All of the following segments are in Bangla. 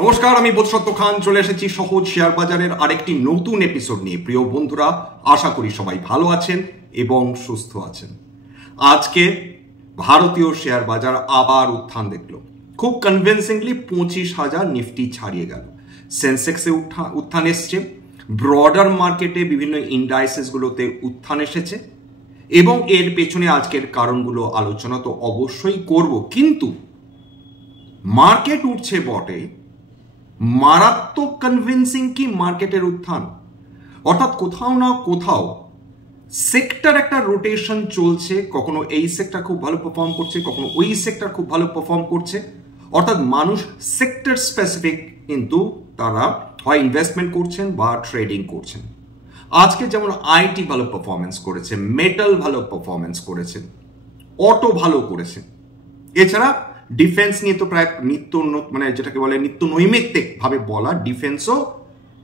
নমস্কার, আমি বোধসত্ত্ব খান চলে এসেছি সহজ শেয়ার বাজারের আরেকটি নতুন এপিসোড নিয়ে। প্রিয় বন্ধুরা, আশা করি সবাই ভালো আছেন এবং সুস্থ আছেন। আজকে ভারতীয় শেয়ার বাজার আবার উত্থান দেখলো, খুব কনভিনসিংলি 25,000 নিফটি ছাড়িয়ে গেল। সেন্সেক্সে উত্থান এসছে, ব্রডার মার্কেটে বিভিন্ন ইন্ডাইসেসগুলোতে উত্থান এসেছে এবং এর পেছনে আজকের কারণগুলো আলোচনা তো অবশ্যই করব। কিন্তু মার্কেট উঠছে বটে, মারাত্মক কনভিনসিং কি মার্কেটের উত্থান? অর্থাৎ কোথাও না কোথাও সেক্টর একটা রোটেশন চলছে, কখনো এই সেক্টর খুব ভালো পারফর্ম করছে, কখনো ওই সেক্টর খুব ভালো পারফর্ম করছে। অর্থাৎ মানুষ সেক্টর স্পেসিফিক কিন্তু তারা হয় ইনভেস্টমেন্ট করছেন বা ট্রেডিং করছেন। আজকে যেমন আইটি ভালো পারফরমেন্স করেছে, মেটাল ভালো পারফরমেন্স করেছে, অটো ভালো করেছে। এছাড়া ডিফেন্স নিয়ে তো প্রায় যেটাকে বলে নিত্য নৈমিত্তিক ভাবে বলা, ডিফেন্সও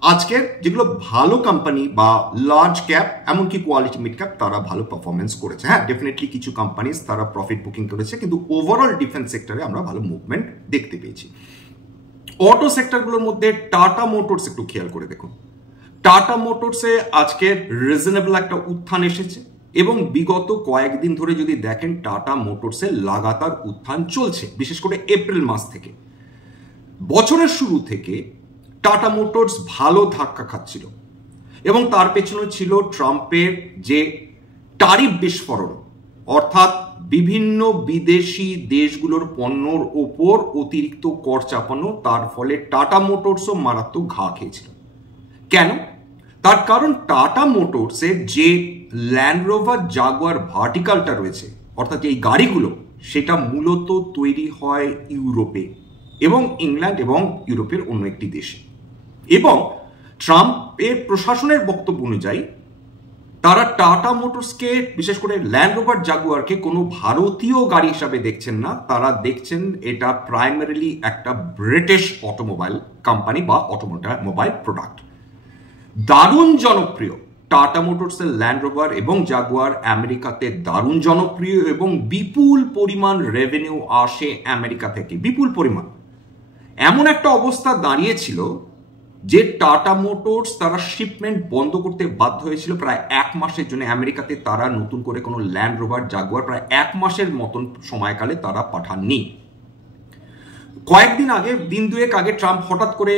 আজকের যেগুলো ভালো কোম্পানি বা লার্জ ক্যাপ এমনকি কোয়ালিটি মিড ক্যাপ তারা ভালো পারফরমেন্স করেছে। হ্যাঁ, ডেফিনেটলি কিছু কোম্পানিজ তারা প্রফিট বুকিং করেছে, কিন্তু ওভারঅল ডিফেন্স সেক্টরে আমরা ভালো মুভমেন্ট দেখতে পেয়েছি। অটো সেক্টরগুলোর মধ্যে টাটা মোটরস একটু খেয়াল করে দেখুন। টাটা মোটরসে আজকের রিজনেবল একটা উত্থান এসেছে এবং বিগত কয়েকদিন ধরে যদি দেখেন টাটা মোটরসের লাগাতার উত্থান চলছে, বিশেষ করে এপ্রিল মাস থেকে। বছরের শুরু থেকে টাটা মোটরস ভালো ধাক্কা খাচ্ছিল এবং তার পেছনে ছিল ট্রাম্পের যে ট্যারিফ বিস্ফোরণ, অর্থাৎ বিভিন্ন বিদেশি দেশগুলোর পণ্যর ওপর অতিরিক্ত কর চাপানো। তার ফলে টাটা মোটরসও মারাত্মক ঘা খেয়েছিল। কেন? তার কারণ টাটা মোটরসের যে ল্যান্ড রোভার জাগুয়ার ভার্টিকালটা রয়েছে, অর্থাৎ এই গাড়িগুলো, সেটা মূলত তৈরি হয় ইউরোপে এবং ইংল্যান্ড এবং ইউরোপের অন্য একটি দেশে। এবং ট্রাম্পের প্রশাসনের বক্তব্য অনুযায়ী তারা টাটা মোটরসকে, বিশেষ করে ল্যান্ড রোভার জাগুয়ারকে কোনো ভারতীয় গাড়ি হিসাবে দেখছেন না। তারা দেখছেন এটা প্রাইমারিলি একটা ব্রিটিশ অটোমোবাইল কোম্পানি বা অটোমোবাইল প্রোডাক্ট। দারুণ জনপ্রিয় টাটা মোটরসের ল্যান্ড রোভার এবং জাগুয়ার আমেরিকাতে, দারুণ জনপ্রিয় এবং বিপুল পরিমাণ রেভিনিউ আসে আমেরিকা থেকে, বিপুল পরিমাণ। এমন একটা অবস্থা দাঁড়িয়েছিল যে টাটা মোটরস তারা শিপমেন্ট বন্ধ করতে বাধ্য হয়েছিল প্রায় 1 মাসের জন্য আমেরিকাতে। তারা নতুন করে কোনো ল্যান্ড রোভার জাগুয়ার প্রায় 1 মাসের মতন সময়কালে তারা পাঠাননি। কয়েকদিন আগে, দিন দুয়েক আগে, ট্রাম্প হঠাৎ করে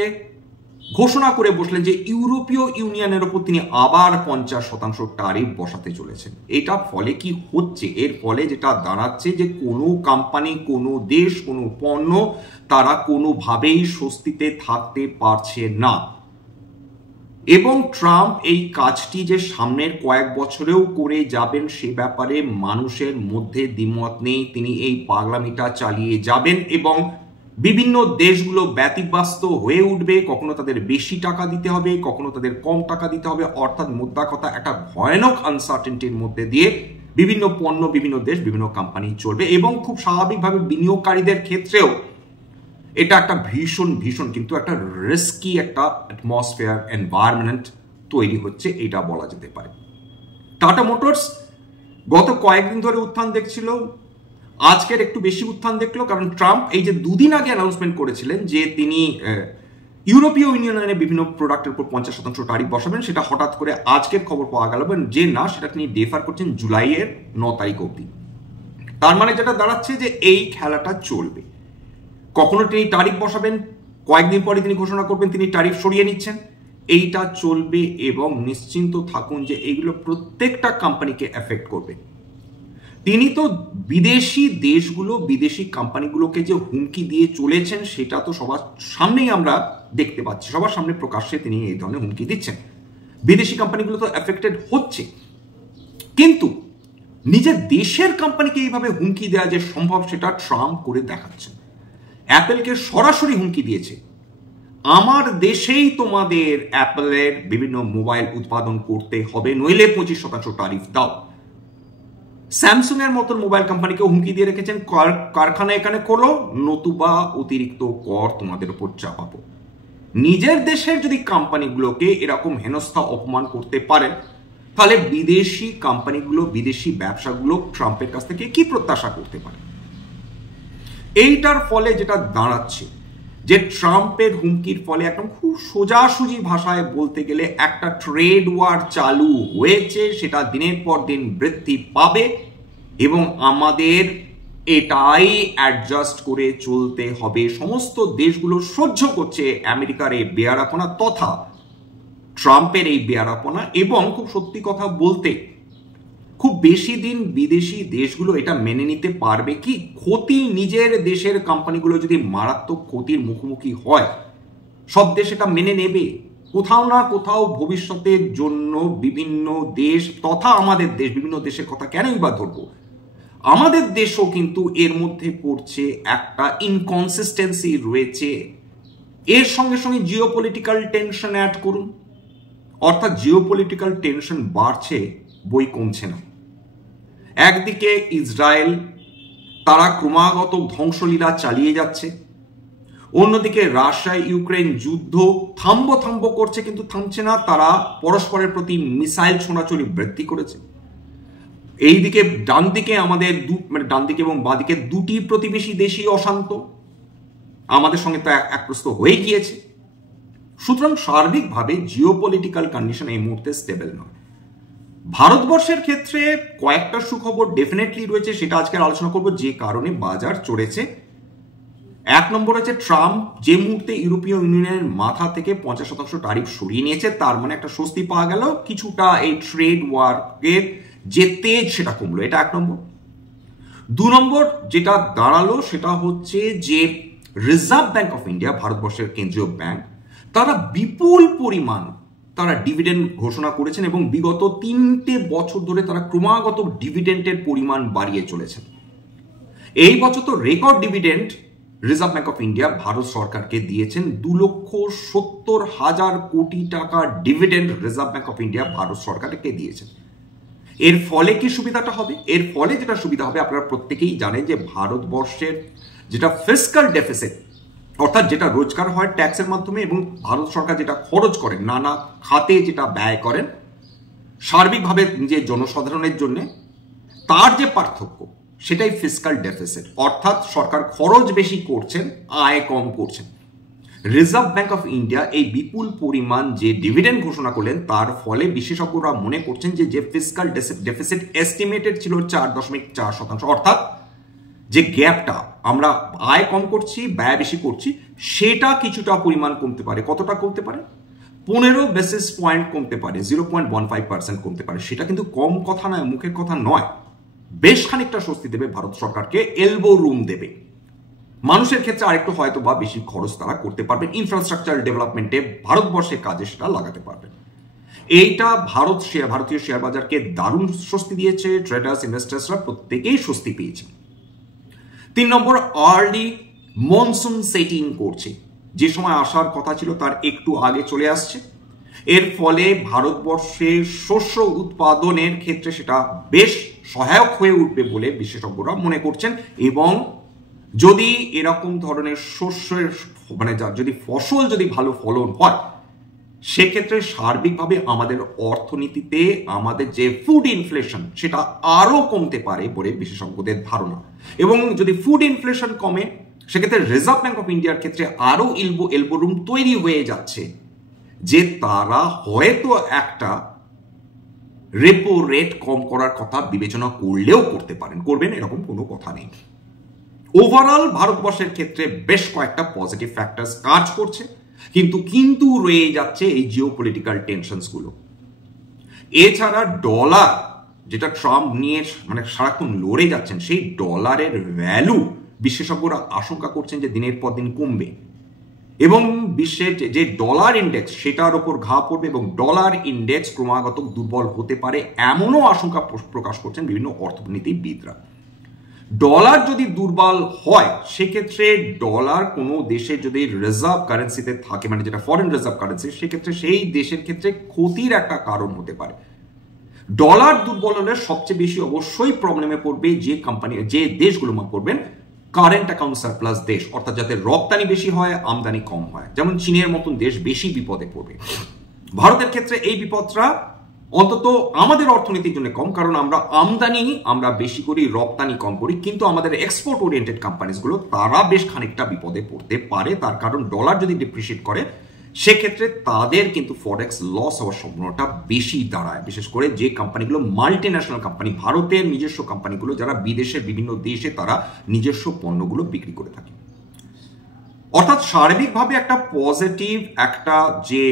ঘোষণা করে বসলেন যে ইউরোপীয় ইউনিয়নের উপর তিনি আবার 50% ট্যারিফ বসাতে চলেছেন। এটা ফলে কি হচ্ছে? এর ফলে যেটা দাঁড়াচ্ছে যে কোনো কোম্পানি, কোনো দেশ, কোনো পণ্য তারা কোনোভাবেই স্বস্তিতে থাকতে পারছে না। এবং ট্রাম্প এই কাজটি যে সামনের কয়েক বছরেও করে যাবেন সে ব্যাপারে মানুষের মধ্যে দ্বিমত নেই। তিনি এই পাগলামিটা চালিয়ে যাবেন এবং বিভিন্ন দেশগুলো ব্যতিব্যস্ত হয়ে উঠবে। কখনো তাদের বেশি টাকা দিতে হবে, কখনো তাদের কম টাকা দিতে হবে। অর্থাৎ মোদ্দা কথা, একটা ভয়ানক আনসার্টেনটির মধ্যে দিয়ে বিভিন্ন পণ্য, বিভিন্ন দেশ, বিভিন্ন কোম্পানি চলবে এবং খুব স্বাভাবিকভাবে বিনিয়োগকারীদের ক্ষেত্রেও এটা একটা ভীষণ কিন্তু একটা রিস্কি একটা অ্যাটমসফিয়ার এনভায়রনমেন্ট তৈরি হচ্ছে, এটা বলা যেতে পারে। টাটা মোটরস গত কয়েকদিন ধরে উত্থান দেখছিল, আজকের একটু বেশি উত্থান দেখলো, কারণ ট্রাম্প এই যে 2 দিন আগে অ্যানাউন্সমেন্ট করেছিলেন যে তিনি ইউরোপীয় ইউনিয়নের বিভিন্ন প্রোডাক্টের উপর 50% ট্যারিফ বসাবেন, সেটা হঠাৎ করে আজকের খবর পাওয়া গেল যে না, সেটা তিনি ডেফার করছেন জুলাইয়ের 9 তারিখ অবধি। তার মানে যেটা দাঁড়াচ্ছে যে এই খেলাটা চলবে। কখনো তিনি ট্যারিফ বসাবেন, কয়েকদিন পরে তিনি ঘোষণা করবেন তিনি ট্যারিফ সরিয়ে নিচ্ছেন। এইটা চলবে এবং নিশ্চিন্ত থাকুন যে এইগুলো প্রত্যেকটা কোম্পানিকে এফেক্ট করবে। তিনি তো বিদেশি দেশগুলো, বিদেশি কোম্পানিগুলোকে যে হুমকি দিয়ে চলেছেন সেটা তো সবার সামনেই আমরা দেখতে পাচ্ছি, সবার সামনে প্রকাশ্যে তিনি এই ধরনের হুমকি দিচ্ছেন। বিদেশি কোম্পানিগুলো তো এফেক্টেড হচ্ছে, কিন্তু নিজের দেশের কোম্পানিকে এইভাবে হুমকি দেওয়া যে সম্ভব সেটা ট্রাম্প করে দেখাচ্ছেন। অ্যাপেলকে সরাসরি হুমকি দিয়েছে, আমার দেশেই তোমাদের অ্যাপেলের বিভিন্ন মোবাইল উৎপাদন করতে হবে, নইলে 25% ট্যারিফ দাও। স্যামসুং এর মতন মোবাইল কোম্পানিকে হুমকি দিয়ে রেখেছেন, কারখানা এখানে খোলো, নতুবা অতিরিক্ত কর তোমাদের উপর চাপাবো। নিজের দেশের যদি কোম্পানিগুলোকে এরকম হেনস্থা অপমান করতে পারেন, তাহলে বিদেশি কোম্পানিগুলো, বিদেশি ব্যবসাগুলো ট্রাম্পের কাছ থেকে কি প্রত্যাশা করতে পারে? এইটার ফলে যেটা দাঁড়াচ্ছে যে ট্রাম্পের হুমকির ফলে একদম খুব সোজাসুজি ভাষায় বলতে গেলে একটা ট্রেড ওয়ার চালু হয়েছে, সেটা দিনের পর দিন বৃদ্ধি পাবে এবং আমাদের এটাই অ্যাডজাস্ট করে চলতে হবে। সমস্ত দেশগুলো সহ্য করছে আমেরিকার এই বেয়ারাপনা তথা ট্রাম্পের এই বেয়ারাপনা, এবং খুব সত্যি কথা বলতে খুব বেশি দিন বিদেশি দেশগুলো এটা মেনে নিতে পারবে কি? ক্ষতি নিজের দেশের কোম্পানিগুলো যদি মারাত্মক ক্ষতির মুখোমুখি হয়, সব দেশ এটা মেনে নেবে? কোথাও না কোথাও ভবিষ্যতের জন্য বিভিন্ন দেশ তথা আমাদের দেশ, বিভিন্ন দেশের কথা কেনই বা ধরবো, আমাদের দেশও কিন্তু এর মধ্যে পড়ছে, একটা ইনকনসিস্টেন্সি রয়েছে। এর সঙ্গে সঙ্গে জিওপলিটিক্যাল টেনশন অ্যাড করুন, অর্থাৎ জিওপলিটিক্যাল টেনশন বাড়ছে, বই কমছে না। একদিকে ইসরায়েল, তারা ক্রমাগত ধ্বংসলীলা চালিয়ে যাচ্ছে, অন্যদিকে রাশিয়া ইউক্রেন যুদ্ধ থাম্বো করছে কিন্তু থামছে না, তারা পরস্পরের প্রতি মিসাইল ছোড়াছড়ি বৃদ্ধি করেছে। এইদিকে ডান দিকে আমাদের ডান দিকে এবং বাঁদিকে দুটি প্রতিবেশী দেশই অশান্ত, আমাদের সঙ্গে তো একপ্রস্ত হয়ে গিয়েছে। সুতরাং সার্বিকভাবে জিওপলিটিক্যাল কন্ডিশন এই মুহূর্তে স্টেবল নয়। ভারতবর্ষের ক্ষেত্রে কয়েকটা সুখবর ডেফিনেটলি রয়েছে, সেটা আজকে আলোচনা করব, যে কারণে বাজার চড়েছে। এক নম্বর হচ্ছে ট্রাম্প যে মুহূর্তে ইউরোপীয় ইউনিয়নের মাথা থেকে 50% ট্যারিফ সরিয়ে নিয়েছে, তার মানে একটা স্বস্তি পাওয়া গেল, কিছুটা এই ট্রেড ওয়ারের যে তেজ সেটা কমলো, এটা এক নম্বর। দু নম্বর যেটা দাঁড়ালো সেটা হচ্ছে যে রিজার্ভ ব্যাংক অফ ইন্ডিয়া, ভারতবর্ষের কেন্দ্রীয় ব্যাংক, তারা বিপুল পরিমাণ তারা ডিভিডেন্ড ঘোষণা করেছেন এবং বিগত 3 বছর ধরে তারা ক্রমাগত ডিভিডেন্ডের পরিমাণ বাড়িয়ে চলেছেন। এই বছর তো record dividend reserve bank of India Bharat সরকারকে দিয়েছেন, 2,70,000 কোটি টাকা dividend reserve bank of India Bharat সরকারকে দিয়েছেন। এর ফলে কি সুবিধাটা হবে? এর ফলে যেটা সুবিধা হবে, আপনারা প্রত্যেকেই জানেন যে ভারতবর্ষের যেটা ফিস্ক্যাল ডেফিসিট, অর্থাৎ যেটা রোজগার হয় ট্যাক্সের মাধ্যমে এবং ভারত সরকার যেটা খরচ করেন নানা খাতে, যেটা ব্যয় করেন সার্বিকভাবে নিজের জনসাধারণের জন্য, তার যে পার্থক্য সেটাই ফিস্ক্যাল ডেফিসিট, অর্থাৎ সরকার খরচ বেশি করছেন, আয় কম করছেন। রিজার্ভ ব্যাংক অফ ইন্ডিয়া এই বিপুল পরিমাণ যে ডিভিডেন্ড ঘোষণা করলেন, তার ফলে বিশেষজ্ঞরা মনে করছেন যে ফিস্ক্যাল ডেফিসিট এস্টিমেটেড ছিল 4.4%, অর্থাৎ যে গ্যাপটা, আমরা আয় কম করছি ব্যয় বেশি করছি, সেটা কিছুটা পরিমাণ কমতে পারে। কতটা কমতে পারে? 15 বেসিস পয়েন্ট কমতে পারে, 0.15% কমতে পারে। সেটা কিন্তু কম কথা নয়, মুখের কথা নয়, বেশ খানিকটা স্বস্তি দেবে ভারত সরকারকে, এলবো রুম দেবে। মানুষের ক্ষেত্রে আরেকটু হয়তো বা বেশি খরচ তারা করতে পারবেন, ইনফ্রাস্ট্রাকচার ডেভেলপমেন্টে ভারতবর্ষের কাজে সেটা লাগাতে পারবেন। এইটা ভারতীয় শেয়ার বাজারকে দারুণ স্বস্তি দিয়েছে, ট্রেডার্স ইনভেস্টার্সরা প্রত্যেকেই স্বস্তি পেয়েছে। 3 নম্বর, আর্লি মনসুন সেটিং করছে, যে সময় আসার কথা ছিল তার একটু আগে চলে আসছে। এর ফলে ভারতবর্ষের শস্য উৎপাদনের ক্ষেত্রে সেটা বেশ সহায়ক হয়ে উঠবে বলে বিশেষজ্ঞরা মনে করছেন। এবং যদি এরকম ধরনের শস্যের যদি ফসল যদি ভালো ফলন হয়, সেক্ষেত্রে সার্বিকভাবে আমাদের অর্থনীতিতে আমাদের যে ফুড ইনফ্লেশন সেটা আরো কমতে পারে বলে বিশেষজ্ঞদের ধারণা। এবং যদি ফুড ইনফ্লেশন কমে, সেক্ষেত্রে রিজার্ভ ব্যাংক অফ ইন্ডিয়ার ক্ষেত্রে আরো এলবো রুম তৈরি হয়ে যাচ্ছে, যে তারা হয়তো একটা রেপো রেট কম করার কথা বিবেচনা করলেও করতে পারেন, করবেন এরকম কোনো কথা নেই। ওভারঅল ভারতবর্ষের ক্ষেত্রে বেশ কয়েকটা পজিটিভ ফ্যাক্টরস কাজ করছে, কিন্তু রয়ে যাচ্ছে এই জিওপলিটিক্যাল টেনশনস গুলো। এছাড়া ডলার, যেটা ট্রাম্প নিয়ে সারাক্ষণ লড়ে যাচ্ছেন, সেই ডলারের ভ্যালু বিশেষজ্ঞরা আশঙ্কা করছেন যে দিনের পর দিন কমবে এবং বিশ্বের যে ডলার ইন্ডেক্স সেটার উপর ঘা পড়বে এবং ডলার ইন্ডেক্স ক্রমাগত দুর্বল হতে পারে, এমনও আশঙ্কা প্রকাশ করছেন বিভিন্ন অর্থনীতিবিদরা। ডলার যদি দুর্বল হয়, সেক্ষেত্রে ডলার কোনো দেশের যদি রিজার্ভ কারেন্সিতে থাকে, যেটা ফরেন রিজার্ভ কারেন্সি, সেক্ষেত্রে সেই দেশের ক্ষেত্রে ক্ষতির একটা কারণ হতে পারে। ডলার দুর্বল হলে সবচেয়ে বেশি অবশ্যই প্রবলেমে পড়বে যে দেশগুলো পড়বেন কারেন্ট অ্যাকাউন্ট সারপ্লাস দেশ, অর্থাৎ যাতে রপ্তানি বেশি হয় আমদানি কম হয়, যেমন চীনের মতন দেশ বেশি বিপদে পড়বে। ভারতের ক্ষেত্রে এই বিপদটা অন্তত আমাদের অর্থনীতির জন্য কম, কারণ আমরা আমদানি আমরা বেশি করি, রপ্তানি কম করি, কিন্তু আমাদের এক্সপোর্ট ওরিয়েন্টেড কোম্পানিজগুলো তারা বেশ খানিকটা বিপদে পড়তে পারে। তার কারণ ডলার যদি ডিপ্রিশিয়েট করে সেক্ষেত্রে তাদের কিন্তু ফরেক্স লস হওয়ার সম্ভাবনাটা বেশি দাঁড়ায়, বিশেষ করে যে কোম্পানিগুলো মাল্টি ন্যাশনাল কোম্পানি, ভারতের নিজস্ব কোম্পানিগুলো যারা বিদেশের বিভিন্ন দেশে তারা নিজস্ব পণ্যগুলো বিক্রি করে থাকে। অর্থাৎ সার্বিকভাবে একটা পজিটিভ একটা যে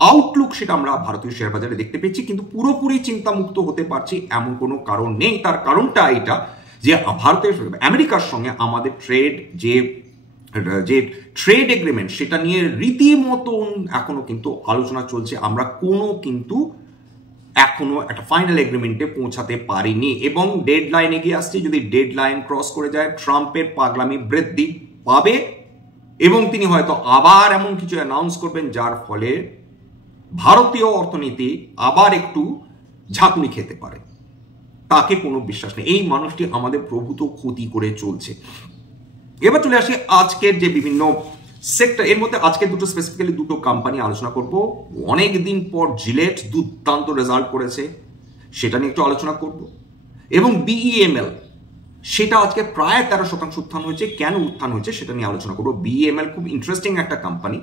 আউটলুক সেটা আমরা ভারতীয় শেয়ার বাজারে দেখতে পেয়েছি, কিন্তু পুরোপুরি চিন্তামুক্ত হতে পারছি এমন কোনো কারণ নেই। তার কারণটা এটা যে ভারতের আমেরিকার সঙ্গে আমাদের যে ট্রেড এগ্রিমেন্ট সেটা নিয়ে রীতিমতন এখনো কিন্তু আলোচনা চলছে। আমরা কিন্তু এখনো একটা ফাইনাল এগ্রিমেন্টে পৌঁছাতে পারিনি এবং ডেডলাইন এগিয়ে আসছে। যদি ডেডলাইন ক্রস করে যায় ট্রাম্পের পাগলামি বৃদ্ধি পাবে এবং তিনি হয়তো আবার এমন কিছু অ্যানাউন্স করবেন যার ফলে ভারতীয় অর্থনীতি আবার একটু ঝাঁকুনি খেতে পারে। তাকে কোনো বিশ্বাস নেই, এই মানুষটি আমাদের প্রভূত ক্ষতি করে চলছে। এবার চলে আসি আজকের যে বিভিন্ন সেক্টর, এর মধ্যে আজকে স্পেসিফিক্যালি দুটো কোম্পানি আলোচনা করব। অনেকদিন পর জিলেট দুর্দান্ত রেজাল্ট করেছে, সেটা নিয়ে একটু আলোচনা করব। এবং বিইএমএল সেটা আজকে প্রায় 13% উত্থান হয়েছে। কেন উত্থান হয়েছে সেটা নিয়ে আলোচনা করব। বিইএমএল খুব ইন্টারেস্টিং একটা কোম্পানি,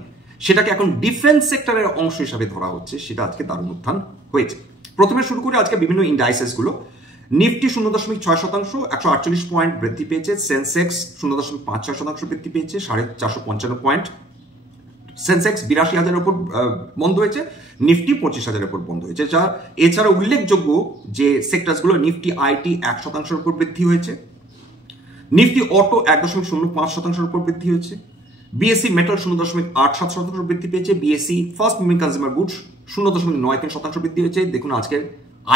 সেটাকে এখন ডিফেন্স সেক্টরের অংশ হিসাবে ধরা হচ্ছে, সেটা আজকে দারুণ উত্থান হয়েছে। প্রথমে শুরু করে আজকে বিভিন্ন ইন্ডাইসেস গুলো। নিফটি 0.6%, 148 পয়েন্ট বৃদ্ধি পেয়েছে। সেন্সেক্স 0.56% বৃদ্ধি পেয়েছে, 455 পয়েন্ট। সেন্সেক্স 82,000 উপর বন্ধ হয়েছে, নিফটি 25,000 উপর বন্ধ হয়েছে। এছাড়া উল্লেখযোগ্য যে সেক্টরসগুলো, নিফটি আইটি 1% উপর বৃদ্ধি হয়েছে, নিফটি অটো 1.05% উপর বৃদ্ধি হয়েছে, বিএসসি মেটাল 0.87% বৃদ্ধি পেয়েছে, BSc first moving consumer goods 0.93% বৃদ্ধি হয়েছে। দেখুন আজকের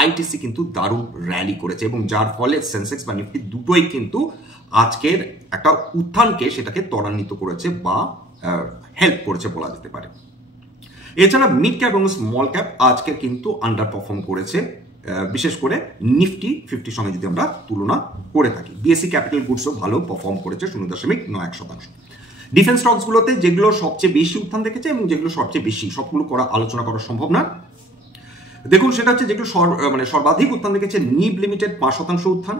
আইটিসি কিন্তু দারুণ র্যালি করেছে এবং যার ফলে সেন্সেক্স বা নিফটি দুটোই কিন্তু আজকের একটা উত্থানকে সেটাকে ত্বরান্বিত করেছে বা হেল্প করেছে বলা যেতে পারে। এছাড়া মিড ক্যাপ এবং স্মল ক্যাপ আজকে কিন্তু আন্ডার পারফর্ম করেছে, বিশেষ করে নিফটি 50 সঙ্গে যদি আমরা তুলনা করে থাকি। বিএসসি ক্যাপিটাল গুডসও ভালো পারফর্ম করেছে 0.91%। ডিফেন্স স্টকসগুলোতে যেগুলো সবচেয়ে বেশি উত্থান দেখেছে এবং যেগুলো সবচেয়ে বেশি, সবগুলো আলোচনা করা সম্ভব না। দেখুন সেটা হচ্ছে যেগুলো সর্বাধিক উত্থান দেখেছে, নিব লিমিটেড 5% উত্থান,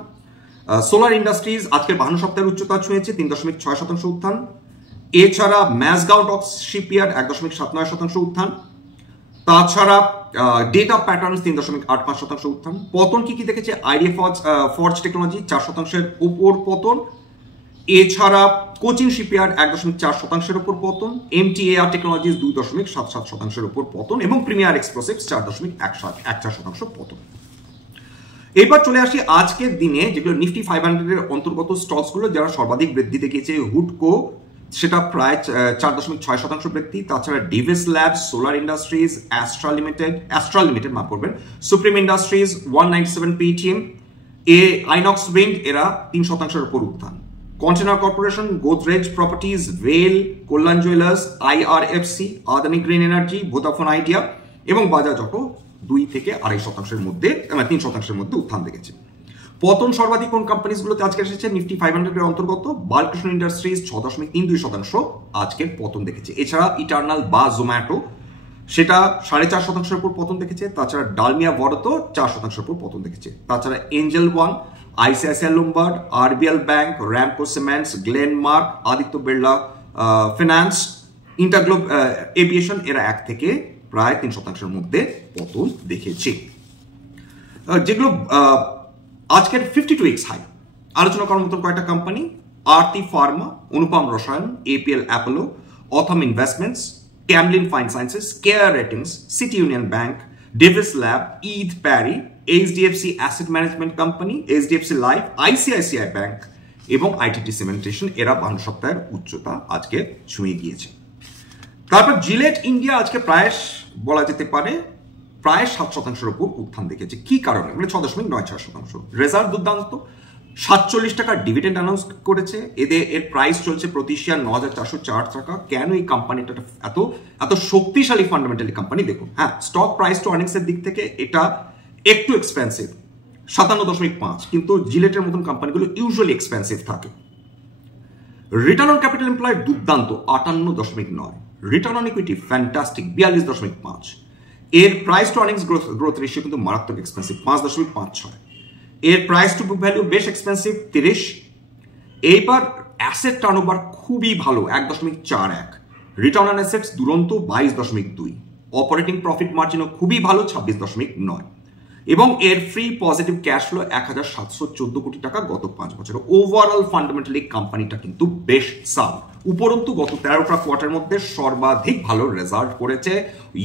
সোলার ইন্ডাস্ট্রিজ আজকের 52 সপ্তাহের উচ্চতা ছুঁয়েছে 3.6% উত্থান। এছাড়া ম্যাসগাঁও ডকস শিপইয়ার্ড 1.79% উত্থান। তাছাড়া ডেটা প্যাটার্নস 3.85% উত্থান। পতন কি দেখেছে, আইডিএফ ফর্জ টেকনোলজি 4%-এর উপর পতন। এছাড়া কোচিন শিপইয়ার্ড 1.4%-এর উপর পতন, এমটিএআর টেকনোলজিস 2.77%-এর উপর পতন এবং প্রিমিয়ার এক্সপ্লোসিভস 4.14% পতন। এবার চলে আসি আজকের দিনে যেগুলো নিফটি 500-এর অন্তর্গত স্টকসগুলো যারা সর্বাধিক বৃদ্ধি দেখিয়েছে। হুডকো সেটা প্রায় 4.6% বৃদ্ধি। তাছাড়া Divi's labs, solar industries, Astra limited মাফ করবেন, supreme industries 197 PTM, Inox wind এরা 3%-এর উপর উত্থান। কন্টেনার কর্পোরেশন, গোদরেজ প্রপার্টিজ, ভেল, Kalyan jewellers, IRFC, Adani green energy, Vodafone idea এবং বাজাজ অটো 2-2.5%-এর মধ্যে 3%-এর মধ্যে উত্থান দেখেছে। পতন সর্বাধিক কোন কোম্পানিজগুলোতে আজকে এসেছে, নিফটি 500-এর অন্তর্গত বালকৃষ্ণ ইন্ডাস্ট্রিজ 6.32% আজকের পতন দেখেছে। এছাড়া ইটার্নাল বা জোম্যাটো সেটা 4.5%-এর উপর পতন দেখেছে। তাছাড়া ডালমিয়া বড়তো 4%-এর উপর পতন দেখেছে। তাছাড়া angel one, ICICI Lombard, RBL bank, Ramco cements, Glenmark, Aditya Birla finance, InterGlobe aviation এরা 1 থেকে প্রায় 3%-এর মধ্যে পতন দেখেছে। যেগুলো আজকের 52 হাই আলোচনা করার মতন কয়েকটা কোম্পানি, আরতি pharma, Anupam Rasayan, APL Apollo, Authum investments, Camlin fine sciences, care ratings, city union bank, Divi's lab, EID Parry, HDFC asset management company, HDFC life, ICICI bank এবং আইটিটি সিমেন্টেশন এরা 52 সপ্তাহের উচ্চতা আজকে ছুঁয়ে গিয়েছে। তারপর জিলেট ইন্ডিয়া আজকে প্রায় বলা যেতে পারে প্রায় 7%-এর উপর উত্থান দেখেছে। কি কারণে, মানে 6.96%। রেজাল্ট দুর্দান্ত, 47 টাকার ডিভিডেন্ড অ্যানাউন্স করেছে। এর প্রাইস চলছে প্রতি শেয়ার 9,404 টাকা। কেন এই কোম্পানিটা এত শক্তিশালী ফান্ডামেন্টালি কোম্পানি? দেখুন, হ্যাঁ, স্টক প্রাইস টু আর্নিংস এর দিক থেকে এটা একটু এক্সপেন্সিভ 57.5, কিন্তু জিলেটের মতন কোম্পানিগুলো ইউজুয়ালি এক্সপেন্সিভ থাকে। রিটার্ন অন ক্যাপিটাল এমপ্লয়েড দুর্দান্ত 58.9, রিটার্ন অন ইকুইটি ফ্যান্টাস্টিক 42.5, এর price two earnings growth ratio কিন্তু মারাত্মক এক্সপেন্সিভ 5.56। এর প্রাইস টু বুক ভ্যালু বেশ এক্সপেন্সিভ 30। এইবার অ্যাসেট টার্নওভার খুবই ভালো 1.41। রিটার্ন অন অ্যাসেটস দুরন্ত 22.2। অপারেটিং প্রফিট মার্জিনও খুবই ভালো 26.9। এবং এর ফ্রি পজিটিভ ক্যাশ ফ্লো 1714 কোটি টাকা গত 5 বছরে। ওভারঅল ফান্ডামেন্টালি কোম্পানিটা কিন্তু বেশ সাউন্ড। উপরন্তু গত 13টা কোয়ার্টারের মধ্যে সর্বাধিক ভালো রেজাল্ট করেছে।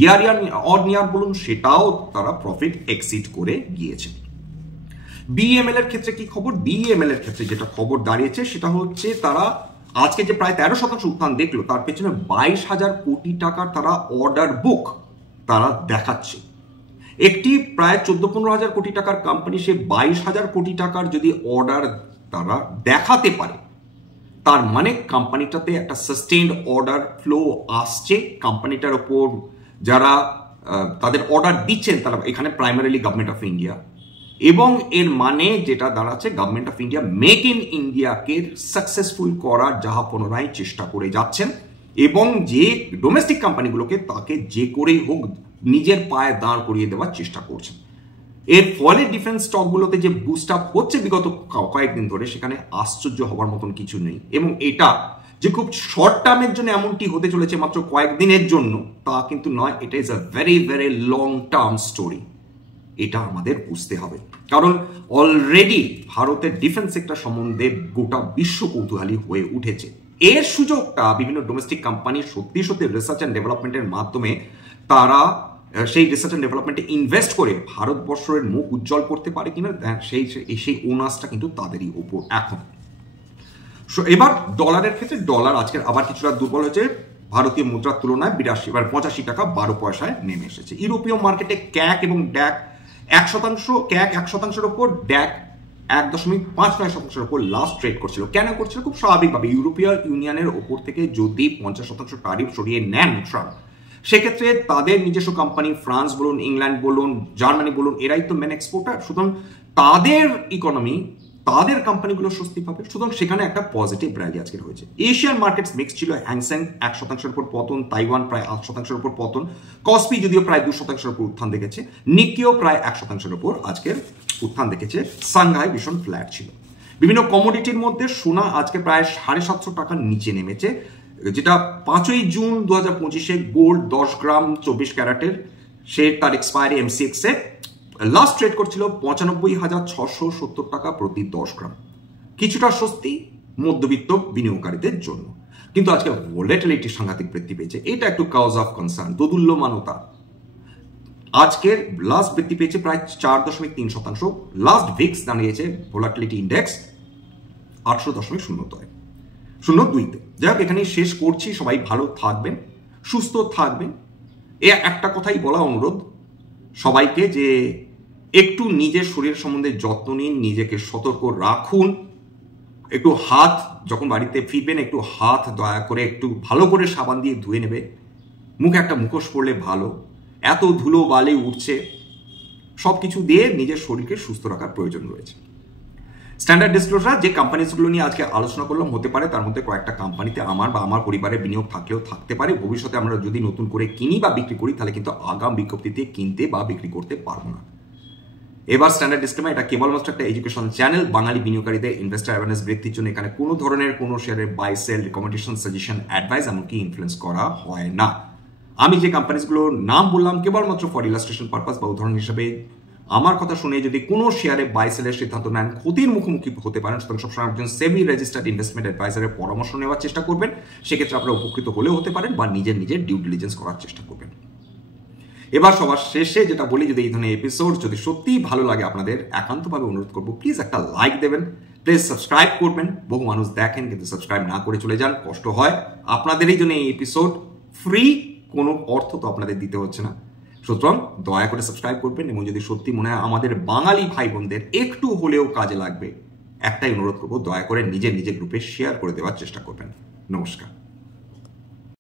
ইয়ার বলুন সেটাও তারা প্রফিট এক্সিড করে গিয়েছে। বিএমএল এর ক্ষেত্রে কি খবর? বিএমএল এর ক্ষেত্রে যেটা খবর দাঁড়িয়েছে সেটা হচ্ছে তারা আজকে যে প্রায় 13% উত্থান দেখলো তার পেছনে 22,000 কোটি টাকার তারা অর্ডার বুক তারা দেখাচ্ছে। একটি প্রায় 14-15 হাজার কোটি টাকার কোম্পানি সে 22,000 কোটি টাকার যদি অর্ডার তারা দেখাতে পারে তার মানে কোম্পানিটাতে একটা সাস্টেইনড অর্ডার ফ্লো আসছে। কোম্পানিটার ওপর যারা তাদের অর্ডার দিচ্ছেন তারা এখানে প্রাইমারিলি গভর্নমেন্ট অফ ইন্ডিয়া, এবং এর মানে যেটা দাঁড়াচ্ছে government of India make in ইন্ডিয়াকে সাকসেসফুল করার পুনরায় চেষ্টা করে যাচ্ছেন, এবং যে ডোমেস্টিক কোম্পানিগুলোকে তাকে যে করেই হোক নিজের পায়ে দাঁড় করিয়ে দেওয়ার চেষ্টা করছেন। এর ফলে ডিফেন্স স্টকগুলোতে যে বুস্ট আপ হচ্ছে বিগত কয়েকদিন ধরে সেখানে আশ্চর্য হবার মতন কিছু নেই, এবং এটা যে খুব শর্ট টার্মের জন্য এমনটি হতে চলেছে মাত্র কয়েকদিনের জন্য তা কিন্তু নয়। এটা is a very very long term story. এটা আমাদের বুঝতে হবে, কারণ অলরেডি ভারতের ডিফেন্স সেক্টর সম্বন্ধে গোটা বিশ্ব কৌতূহলী হয়ে উঠেছে। এর সুযোগটা বিভিন্ন ডোমেস্টিক কোম্পানি সত্যি সত্যি রিসার্চ অ্যান্ড ডেভেলপমেন্টের মাধ্যমে তারা সেই রিসার্চ অ্যান্ড ডেভেলপমেন্টে ইনভেস্ট করে ভারতবর্ষের মুখ উজ্জ্বল করতে পারে কিনা সেই ওনাসটা কিন্তু তাদেরই ওপর এখন। এবার ডলারের ক্ষেত্রে ডলার আজকে আবার কিছুটা দুর্বল হয়েছে ভারতীয় মুদ্রার তুলনায় 85 টাকা 12 পয়সায় নেমে এসেছে। ইউরোপীয় মার্কেটে ক্যাক এবং ড্যাক 1%, ক্যাক 1%-এর ওপর, ড্যাক 1.59%-এর ওপর লাস্ট ট্রেড করছিল। কেন করছিল? খুব স্বাভাবিকভাবে ইউরোপীয় ইউনিয়নের ওপর থেকে যদি 50% ট্যারিফ সরিয়ে নেন ট্রাম্প, সেক্ষেত্রে তাদের নিজস্ব কোম্পানি ফ্রান্স বলুন, ইংল্যান্ড বলুন, জার্মানি বলুন, এরাই তো মেন এক্সপোর্টার, সুতরাং তাদের ইকোনমি তাদের কোম্পানিগুলো স্বস্তি পাবে। সুতরাং সেখানে একটা পজিটিভ র্যালি আজকে হয়েছে। এশিয়ান মার্কেটস মিক্স ছিল। হ্যাংসেং 1%-এর উপর পতন, তাইওয়ান প্রায় 8%-এর উপর পতন, কসপি যদিও প্রায় 2%-এর উপর উত্থান দেখেছে, নিকিও প্রায় 1%-এর উপর আজকের উত্থান দেখেছে, সাংহাই ভীষণ ফ্ল্যাট ছিল। বিভিন্ন কমোডিটির মধ্যে সোনা আজকে প্রায় 750 টাকার নিচে নেমেছে, যেটা 5ই জুন 2025-এ গোল্ড 10 গ্রাম 24 ক্যারেটের সে তার এক্সপায়ারি এমসিএক্স এ লাস্ট ট্রেড করছিল 95,670 টাকা প্রতি 10 গ্রাম। কিছুটা স্বস্তি মধ্যবিত্ত বিনিয়োগকারীদের জন্য, কিন্তু আজকে ভোলেটিলিটি সাংঘাতিক বৃদ্ধি পেয়েছে। এটা একটু কজ অফ কনসার্ন। দোদুল্যমানতা আজকের লাস্ট বৃদ্ধি পেয়েছে প্রায় 4.3%। লাস্ট ভিক্স দাঁড়িয়েছে ভোলাটিলিটি ইন্ডেক্স 800.02-তে। যাই হোক, এখানেই শেষ করছি। সবাই ভালো থাকবেন, সুস্থ থাকবেন। একটা কথাই বলা অনুরোধ সবাইকে যে একটু নিজের শরীর সম্বন্ধে যত্ন নিন, নিজেকে সতর্ক রাখুন। একটু হাত যখন বাড়িতে ফিরবেন একটু হাত দয়া করে একটু ভালো করে সাবান দিয়ে ধুয়ে নেবে। মুখে একটা মুখোশ পরলে ভালো। এত ধুলো বালি উঠছে, সব কিছু দিয়ে নিজের শরীরকে সুস্থ রাখার প্রয়োজন রয়েছে। স্ট্যান্ডার্ড ডিসক্লোজার যে কোম্পানিগুলো নিয়ে আজকে আলোচনা করলাম, হতে পারে তার মধ্যে কয়েকটা কোম্পানিতে আমার বা আমার পরিবারের বিনিয়োগ থাকলেও থাকতে পারে। ভবিষ্যতে আমরা যদি নতুন করে কিনি বা বিক্রি করি তাহলে কিন্তু আগাম বিজ্ঞপ্তিতে কিনতে বা বিক্রি করতে পারবো না। এবার স্ট্যান্ডার্ড ডিসক্লেমার, এটা কেবলমাত্র একটা এডুকেশন চ্যানেল। বাঙালি বিনিয়োগকারীদের ইনভেস্টার অ্যাওয়ারনেস বৃদ্ধির জন্য এখানে কোনো ধরনের কোনো শেয়ারের buy sell recommendation, suggestion, advice এমনকি ইনফ্লুয়েন্স করা হয় না। আমি যে কোম্পানিগুলোর নাম বললাম কেবলমাত্র ফর ইলাস্ট্রেশন পারপাস বা উদাহরণ হিসেবে। আমার কথা শুনে যদি কোনো শেয়ারে বাই সেলের সিদ্ধান্ত নেন ক্ষতির মুখোমুখি হতে পারেন, সুতরাং সবসময় একজন সেবি রেজিস্টার্ড ইনভেস্টমেন্ট অ্যাডভাইজারের পরামর্শ নেওয়ার চেষ্টা করবেন। সেক্ষেত্রে আপনারা উপকৃত হলেও হতে পারেন বা নিজের ডিউ ডিলিজেন্স করার চেষ্টা করবেন। এবার সবার শেষে যেটা বলি, যদি এই ধরনের এপিসোড যদি সত্যিই ভালো লাগে আপনাদের, একান্তভাবে অনুরোধ করবো প্লিজ একটা লাইক দেবেন, প্লিজ সাবস্ক্রাইব করবেন। বহু মানুষ দেখেন কিন্তু সাবস্ক্রাইব না করে চলে যান, কষ্ট হয়। আপনাদেরই জন্য এই এপিসোড, ফ্রি, কোনো অর্থ তো আপনাদের দিতে হচ্ছে না। সুতরাং দয়া করে সাবস্ক্রাইব করবেন, এবং যদি সত্যি মনে হয় আমাদের বাঙালি ভাই বোনদের একটু হলেও কাজে লাগবে, একটাই অনুরোধ করবো, দয়া করে নিজের গ্রুপে শেয়ার করে দেওয়ার চেষ্টা করবেন। নমস্কার।